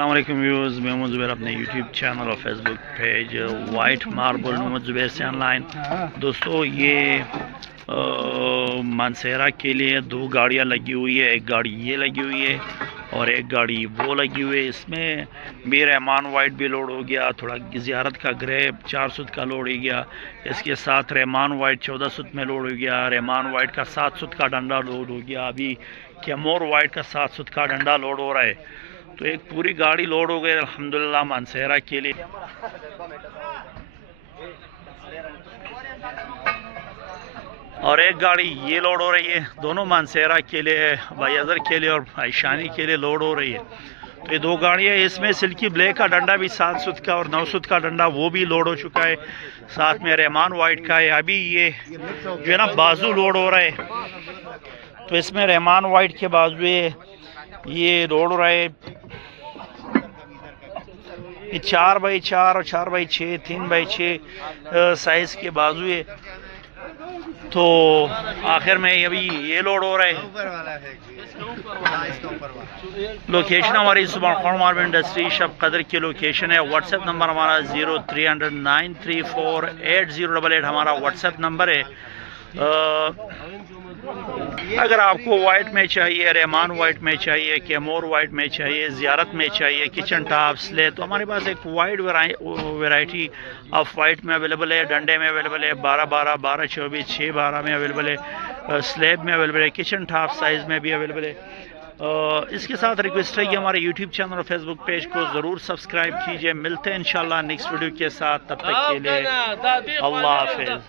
अस्सलाम वालेकुम व्यूअर्स, मैं मोहम्मद ज़ुबैर अपने यूट्यूब चैनल और Facebook page white marble Mohammed Zubair से ऑनलाइन। दोस्तों, ये मानसेरा के लिए दो गाड़ियाँ लगी हुई है। एक गाड़ी ये लगी हुई है और एक गाड़ी वो लगी हुई है। इसमें भी रहमान वाइट भी लोड हो गया, थोड़ा ज़ियारत का ग्रे 4 सुत का लोड हो गया। इसके साथ रहमान वाइट 14 सुत में लोड हो गया। रहमान वाइट का 7 सुत का डंडा लोड हो गया। अभी कैमोर वाइट का 7 सुत का डंडा लोड हो रहा है। तो एक पूरी गाड़ी लोड हो गई अल्हम्दुलिल्लाह मानसेरा के लिए। और एक गाड़ी ये लोड हो रही है। दोनों मानसेरा के लिए, भाई अजहर के लिए और भाई शानी के लिए लोड हो रही है। तो ये दो गाड़ियाँ, इसमें सिल्की ब्लैक का डंडा भी 7 सुत का और 9 सुत का डंडा वो भी लोड हो चुका है। साथ में रहमान वाइट का है। अभी ये जो है ना बाजू लोड हो रहा है। तो इसमें रहमान वाइट के बाजू ये लोड हो रहा है। ये 4x4 और 4x6 3x6 साइज के बाजू है। तो आखिर में अभी ये लोड हो रहा है। लोकेशन हमारी WhiteMarble इंडस्ट्री शब कदर की लोकेशन है। व्हाट्सएप नंबर हमारा 0300 934 8088 हमारा व्हाट्सएप नंबर है। अगर आपको वाइट में चाहिए, रहमान वाइट में चाहिए, कैमोर वाइट में चाहिए, ज़ियारत में चाहिए, किचन टॉप स्लेब, तो हमारे पास एक वाइड वैरायटी ऑफ वाइट में अवेलेबल है। डंडे में अवेलेबल है 12-12, 12-24, 6-12 में अवेलेबल है। स्लेब में अवेलेबल है। किचन टॉप साइज़ में भी अवेलेबल है। इसके साथ रिक्वेस्ट है कि हमारे यूट्यूब चैनल और फेसबुक पेज को ज़रूर सब्सक्राइब कीजिए। मिलते हैं इंशाल्लाह नेक्स्ट वीडियो के साथ। तब तक के लिए अल्लाह हाफिज़।